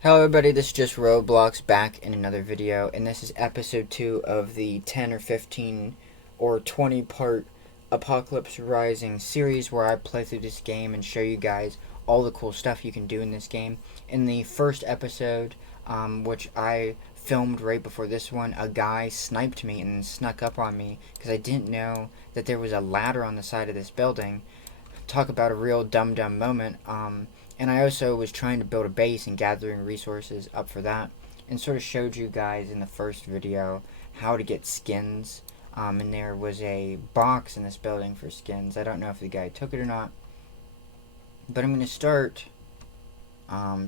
Hello everybody, this is just Roblox back in another video, and this is episode 2 of the 10 or 15 or 20 part Apocalypse Rising series where I play through this game and show you guys all the cool stuff you can do in this game. In the first episode, which I filmed right before this one, a guy sniped me and snuck up on me because I didn't know that there was a ladder on the side of this building. Talk about a real dumb moment. And I also was trying to build a base and gathering resources up for that, and sort of showed you guys in the first video how to get skins. And there was a box in this building for skins. I don't know if the guy took it or not, but I'm going to start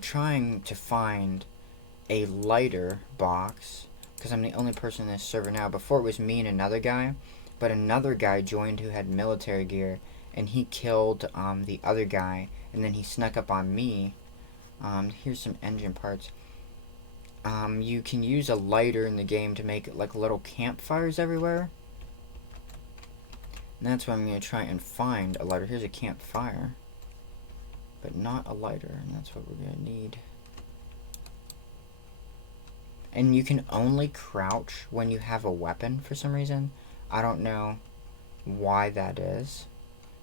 trying to find a lighter box because I'm the only person in this server now. Before it was me and another guy, but another guy joined who had military gear, and he killed the other guy, and then he snuck up on me. Here's some engine parts. You can use a lighter in the game to make like little campfires everywhere. And that's why I'm going to try and find a lighter. Here's a campfire, but not a lighter, and that's what we're going to need. And you can only crouch when you have a weapon for some reason. I don't know why that is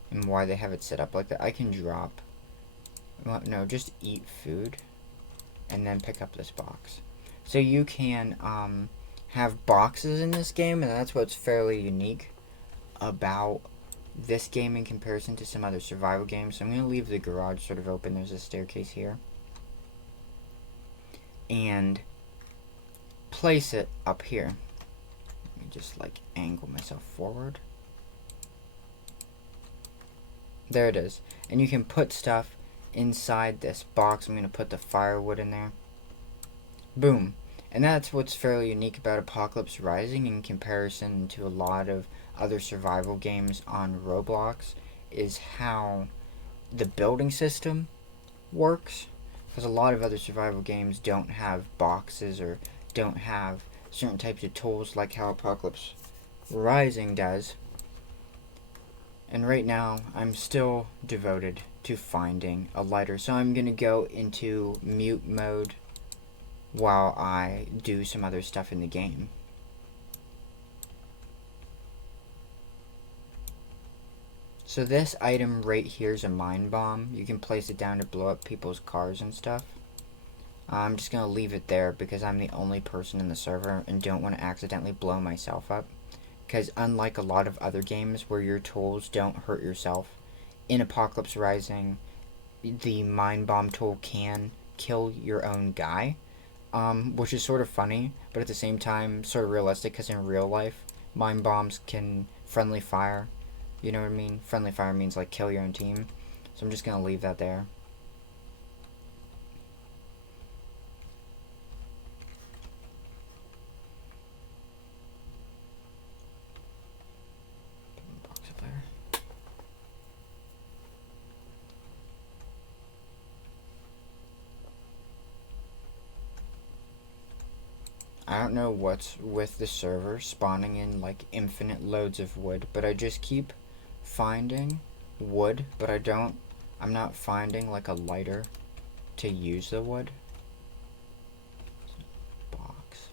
and why they have it set up like that. I can drop, well, no, just eat food and then pick up this box. So you can have boxes in this game, and that's what's fairly unique about this game in comparison to some other survival games. So I'm going to leave the garage sort of open. There's a staircase here. And place it up here. Let me just like angle myself forward. There it is. And you can put stuff inside this box. I'm going to put the firewood in there. Boom. And that's what's fairly unique about Apocalypse Rising in comparison to a lot of other survival games on Roblox, is how the building system works. Because a lot of other survival games don't have boxes or don't have certain types of tools like how Apocalypse Rising does. And right now, I'm still devoted to finding a lighter. So I'm going to go into mute mode while I do some other stuff in the game. So this item right here is a mine bomb. You can place it down to blow up people's cars and stuff. I'm just going to leave it there because I'm the only person in the server and don't want to accidentally blow myself up. Because unlike a lot of other games where your tools don't hurt yourself, in Apocalypse Rising, the mine bomb tool can kill your own guy, which is sort of funny, but at the same time sort of realistic, because in real life, mine bombs can friendly fire. You know what I mean? Friendly fire means like kill your own team. So I'm just going to leave that there. I don't know what's with the server spawning in like infinite loads of wood, but I just keep finding wood, but I'm not finding like a lighter to use the wood. Box.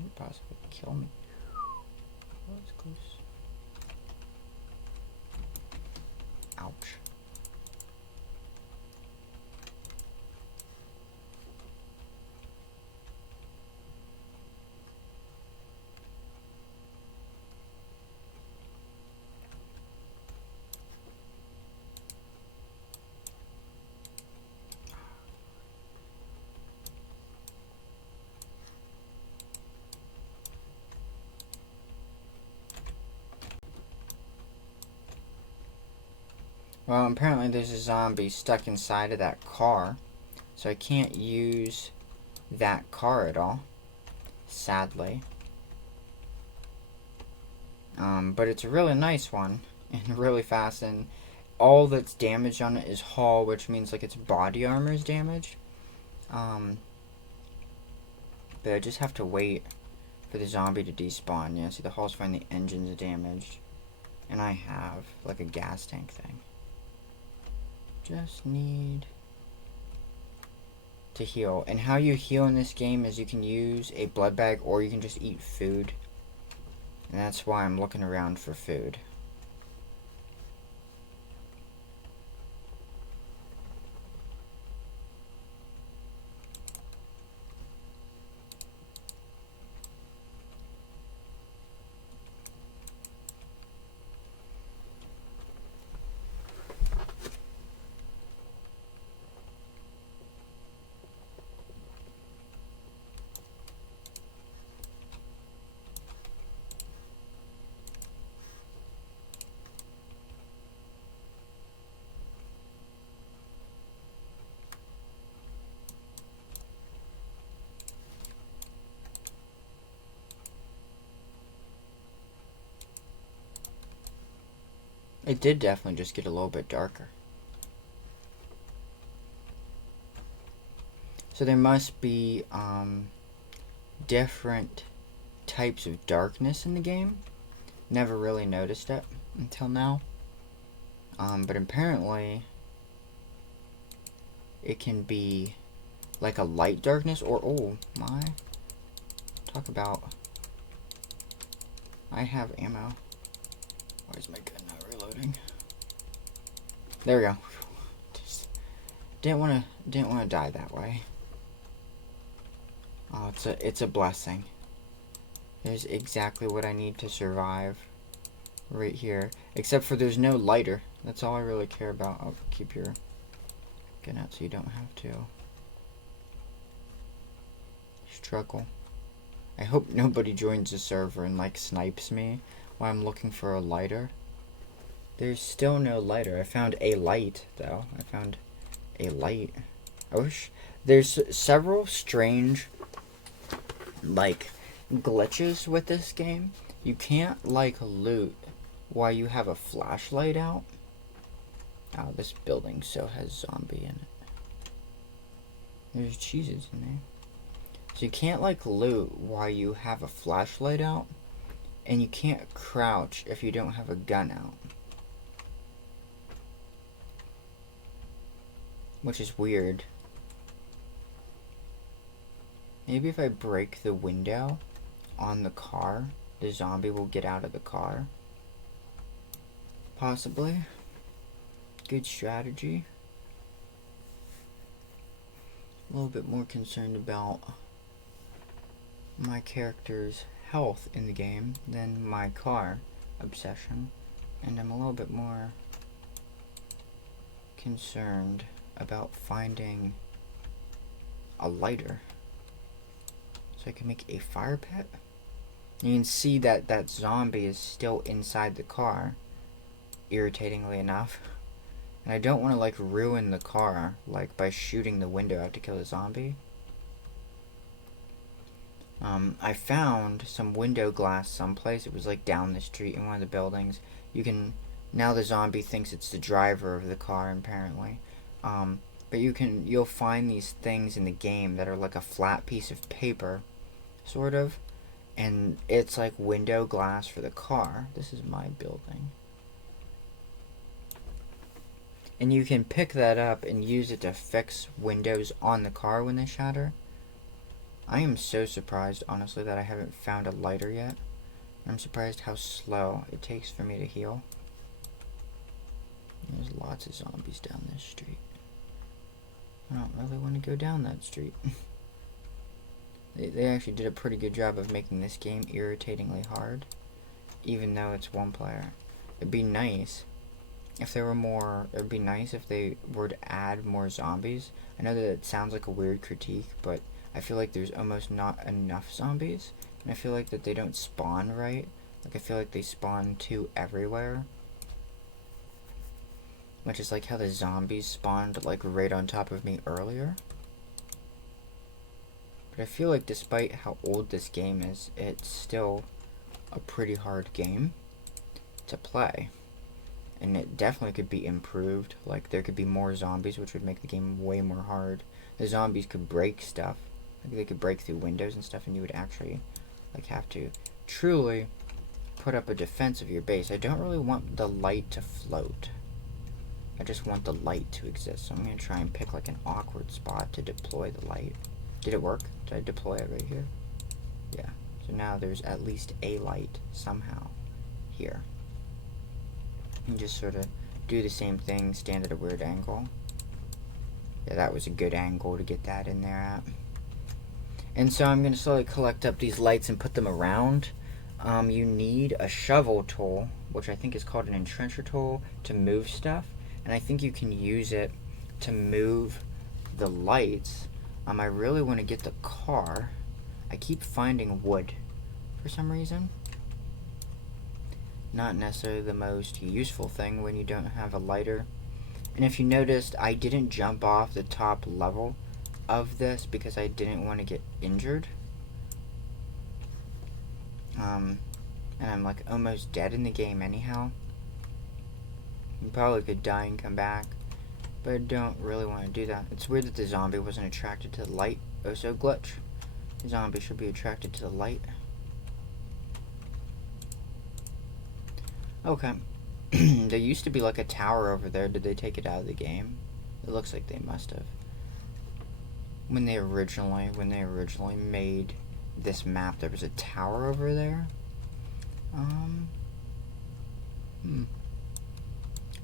Could possibly kill me. Oh, that's close. Ouch. Well, apparently there's a zombie stuck inside of that car, so I can't use that car at all, sadly. But it's a really nice one, and really fast, and all that's damaged on it is hull, which means like its body armor is damaged. But I just have to wait for the zombie to despawn. Yeah, see the hull's fine, the engine's damaged. And I have like a gas tank thing. Just need to heal. And how you heal in this game is you can use a blood bag or you can just eat food. And that's why I'm looking around for food. It did definitely just get a little bit darker. So there must be different types of darkness in the game. Never really noticed it until now. But apparently it can be like a light darkness or, oh my, talk about, I have ammo. Where's my gun not reloading? There we go. Just didn't want to die that way. Oh, it's a blessing. There's exactly what I need to survive right here. Except for there's no lighter. That's all I really care about. I'll keep your gun out so you don't have to struggle. I hope nobody joins the server and like snipes me while I'm looking for a lighter. There's still no lighter. I found a light though. I found a light. I wish there's several strange like glitches with this game. You can't like loot while you have a flashlight out. Oh, this building so has zombie in it. There's cheeses in there. So you can't like loot while you have a flashlight out, and you can't crouch if you don't have a gun out. Which is weird. Maybe if I break the window on the car, the zombie will get out of the car. Possibly. Good strategy. A little bit more concerned about my character's health in the game than my car obsession. And I'm a little bit more concerned about finding a lighter so I can make a fire pit. You can see that that zombie is still inside the car, irritatingly enough. And I don't want to like ruin the car like by shooting the window out to kill the zombie. I found some window glass someplace. It was like down the street in one of the buildings. You can, now the zombie thinks it's the driver of the car apparently. But you'll find these things in the game that are like a flat piece of paper, sort of. And it's like window glass for the car. This is my building. And you can pick that up and use it to fix windows on the car when they shatter. I am so surprised, honestly, that I haven't found a lighter yet. I'm surprised how slow it takes for me to heal. There's lots of zombies down this street. I don't really want to go down that street. They actually did a pretty good job of making this game irritatingly hard, even though it's one player. It'd be nice if there were more. It'd be nice if they were to add more zombies. I know that it sounds like a weird critique, but I feel like there's almost not enough zombies, and I feel like that they don't spawn right. Like I feel like they spawn too everywhere, which is like how the zombies spawned like right on top of me earlier. But I feel like despite how old this game is, it's still a pretty hard game to play. and it definitely could be improved. Like, there could be more zombies, which would make the game way more hard. The zombies could break stuff. Like, they could break through windows and stuff, and you would actually, like, have to truly put up a defense of your base. I don't really want the light to float. I just want the light to exist. So I'm going to try and pick, like, an awkward spot to deploy the light. Did it work? Did I deploy it right here? Yeah. So now there's at least a light somehow here. And just sort of do the same thing, stand at a weird angle. Yeah, that was a good angle to get that in there at. And so I'm going to slowly collect up these lights and put them around. You need a shovel tool, which I think is called an entrencher tool, to move stuff. And I think you can use it to move the lights. I really want to get the car. I keep finding wood for some reason. Not necessarily the most useful thing when you don't have a lighter. And if you noticed, I didn't jump off the top level of this because I didn't want to get injured. And I'm like almost dead in the game anyhow. You probably could die and come back, but I don't really want to do that. It's weird that the zombie wasn't attracted to the light. Oh, so glitch. The zombie should be attracted to the light. Okay. There used to be like a tower over there. Did they take it out of the game? It looks like they must have. When they originally made this map, there was a tower over there.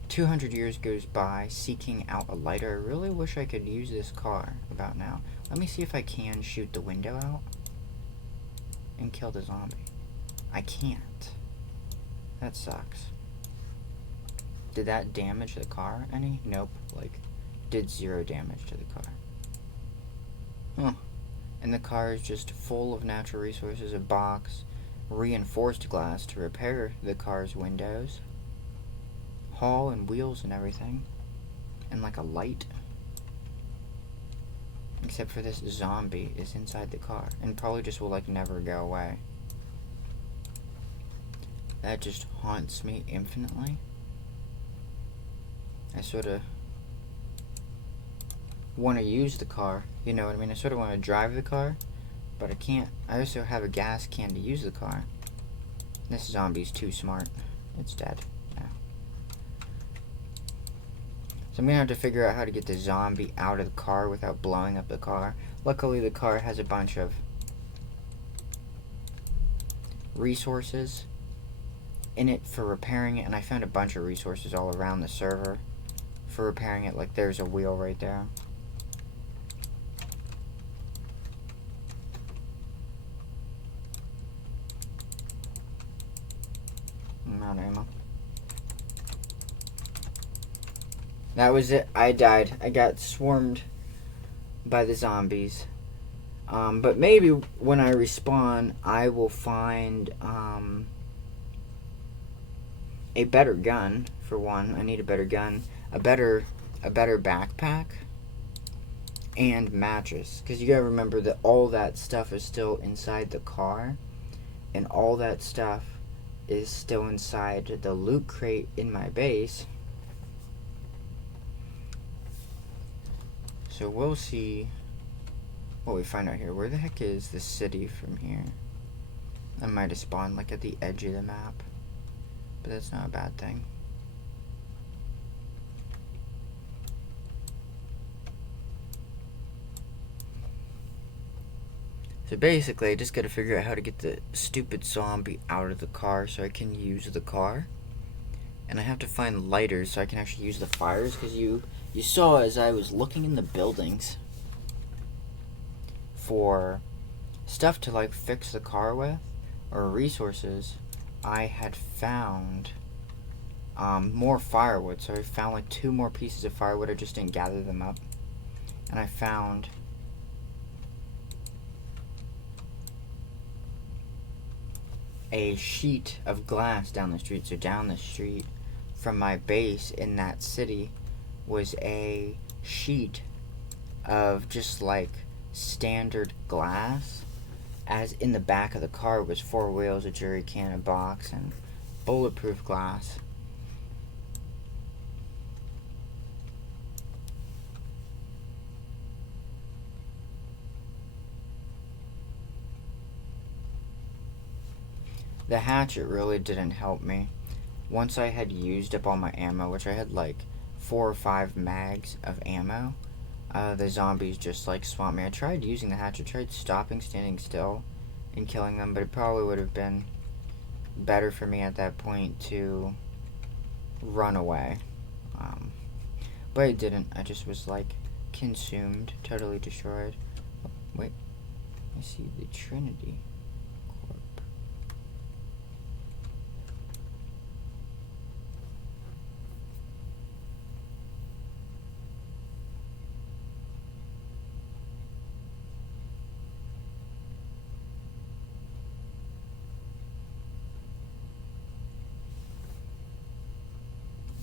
200 years goes by, seeking out a lighter. I really wish I could use this car about now. Let me see if I can shoot the window out and kill the zombie. I can't. That sucks. Did that damage the car any? Nope. Like, did 0 damage to the car. Huh. And the car is just full of natural resources, a box, reinforced glass to repair the car's windows, hull and wheels and everything, and like a light. Except for this zombie is inside the car, and probably just will like never go away. That just haunts me infinitely. I sort of want to use the car, you know what I mean? I sort of want to drive the car, but I can't. I also have a gas can to use the car. This zombie's too smart. It's dead now. So I'm going to have to figure out how to get the zombie out of the car without blowing up the car. Luckily, the car has a bunch of resources in it for repairing it, and I found a bunch of resources all around the server for repairing it. Like, there's a wheel right there. I'm out of ammo. That was it. I died. I got swarmed by the zombies. But maybe when I respawn, I will find a better gun, for one. I need a better gun. A better backpack. And mattress. Because you gotta remember that all that stuff is still inside the car. And all that stuff is still inside the loot crate in my base. So we'll see what we find out here. Where the heck is the city from here? I might have spawned like at the edge of the map, but that's not a bad thing. So basically, I just gotta figure out how to get the stupid zombie out of the car so I can use the car. And I have to find lighters so I can actually use the fires, because you saw as I was looking in the buildings for stuff to like fix the car with, or resources, I had found more firewood. So I found like 2 more pieces of firewood. I just didn't gather them up. And I found a sheet of glass down the street. So down the street from my base in that city was a sheet of just like standard glass, as in the back of the car was 4 wheels, a jerry can, a box, and bulletproof glass. The hatchet really didn't help me. Once I had used up all my ammo, which I had like 4 or 5 mags of ammo, the zombies just like swamped me. I tried using the hatchet, tried stopping, standing still, and killing them, but it probably would have been better for me at that point to run away. But it didn't. I just was like consumed, totally destroyed. Oh, wait, I see the Trinity Corp.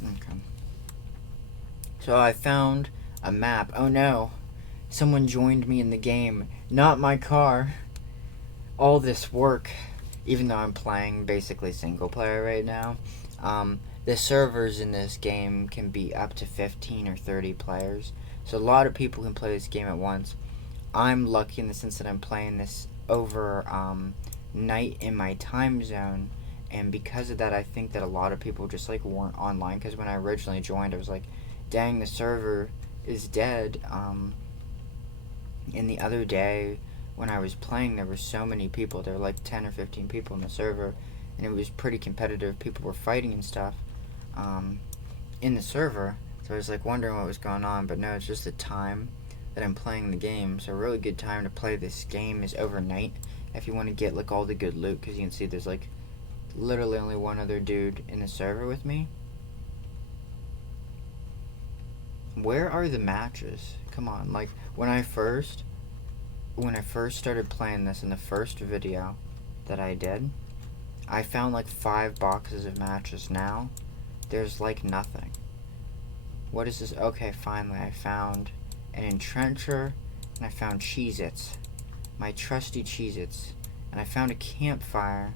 Okay. So I found a map. Oh no, someone joined me in the game. Not my car. All this work, even though I'm playing basically single player right now, the servers in this game can be up to 15 or 30 players. So a lot of people can play this game at once. I'm lucky in the sense that I'm playing this over night in my time zone, and because of that I think that a lot of people just like weren't online, because when I originally joined I was like, dang, the server is dead. And the other day when I was playing there were so many people. There were like 10 or 15 people in the server, and it was pretty competitive. People were fighting and stuff in the server, so I was like wondering what was going on, but no, it's just the time that I'm playing the game. So a really good time to play this game is overnight if you want to get like all the good loot, because you can see there's like literally only one other dude in the server with me. Where are the matches? Come on, like when I first started playing this in the first video that I did, I found like 5 boxes of matches. Now there's like nothing. What is this? Okay, finally I found an entrencher, and I found Cheez-Its, my trusty Cheez-Its, and I found a campfire,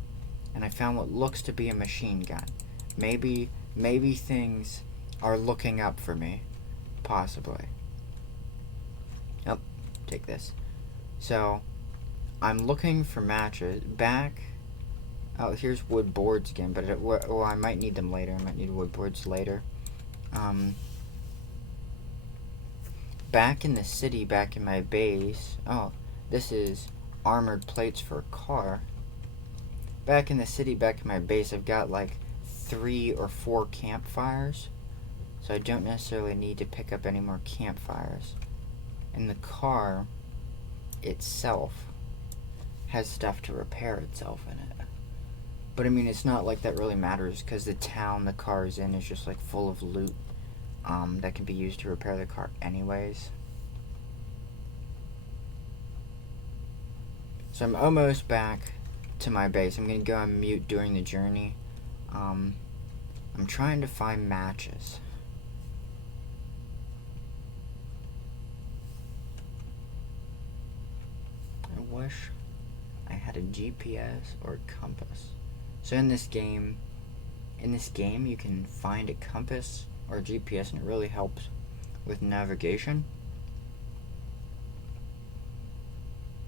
and I found what looks to be a machine gun. Maybe things are looking up for me, possibly. Oh, take this. So I'm looking for matches back. Oh, here's wood boards again, but well, I might need them later. I might need wood boards later. Back in the city, back in my base. Oh, this is armored plates for a car. Back in the city, back in my base, I've got like 3 or 4 campfires, so I don't necessarily need to pick up any more campfires. And the car itself has stuff to repair itself in it. But I mean, it's not like that really matters, because the town the car is in is just like full of loot that can be used to repair the car anyways. So I'm almost back to my base. I'm gonna go on mute during the journey. I'm trying to find matches. I wish I had a GPS or a compass. So in this game you can find a compass or a GPS, and it really helps with navigation.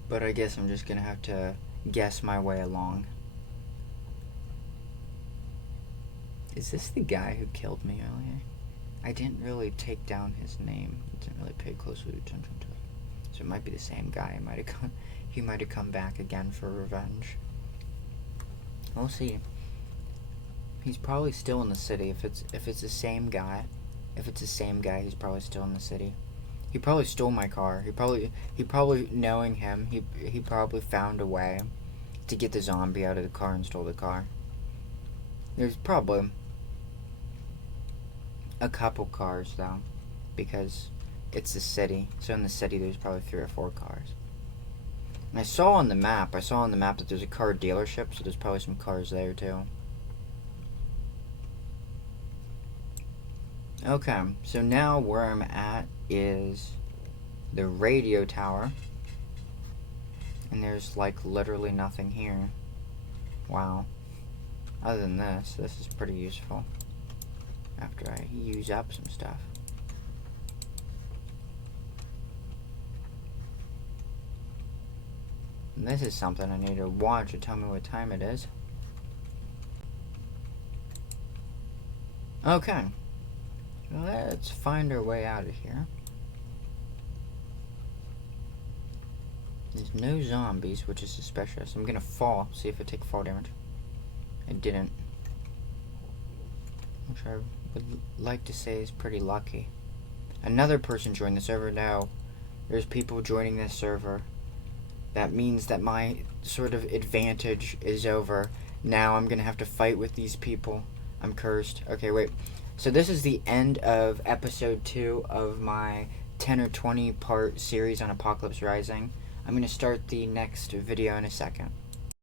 But I guess I'm just gonna have to guess my way along. Is this the guy who killed me earlier? I didn't really take down his name. I didn't really pay close attention to it. So it might be the same guy. He might have come back again for revenge. We'll see. He's probably still in the city. If it's the same guy, he's probably still in the city. He probably stole my car. He probably knowing him, he probably found a way to get the zombie out of the car and stole the car. There's probably a couple cars though, because it's the city. So in the city there's probably 3 or 4 cars. And I saw on the map that there's a car dealership, so there's probably some cars there too. Okay, so now where I'm at is the radio tower, and there's like literally nothing here. Wow. Other than this is pretty useful after I use up some stuff. And this is something I need to watch to tell me what time it is. Okay. Let's find our way out of here. There's no zombies, which is suspicious. I'm gonna fall, see if I take fall damage. I didn't. Which I would like to say is pretty lucky. Another person joined the server. Now, there's people joining this server. That means that my sort of advantage is over. Now I'm gonna have to fight with these people. I'm cursed. Okay, wait. So this is the end of episode 2 of my 10 or 20 part series on Apocalypse Rising. I'm gonna start the next video in a second.